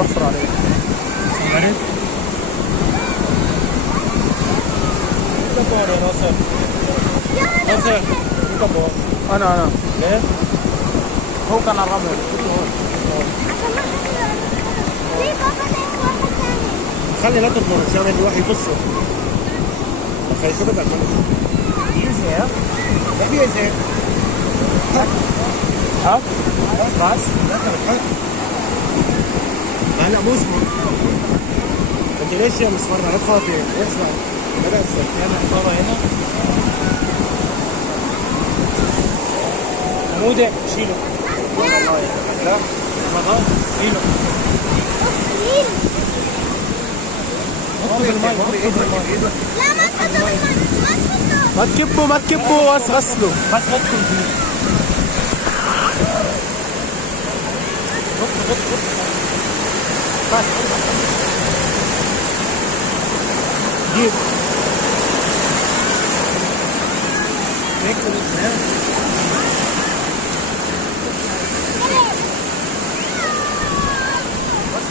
احفر عليه. عرفت؟ انت بور يا ناصر. ناصر انت بور. انا ليه؟ هو كان على الرمل. ليه بابا لقيت واحد تاني؟ خلي لا تضمن عشان الواحد يبصه. خلي شو بدك ايزي ها؟ لا في زين. ها؟ بس لا تضحك. هلا مو اسمه. انت ليش يا مصفر؟ لا تخافي، اسمع. بدأ تصير. يلا بابا هنا. حمودة شيله. والله لا والله شيله. لا ما تحطه بالماء، ما تحطه. ما تكبه بس غسله. بس غسله فيه. بس جيب هيك بس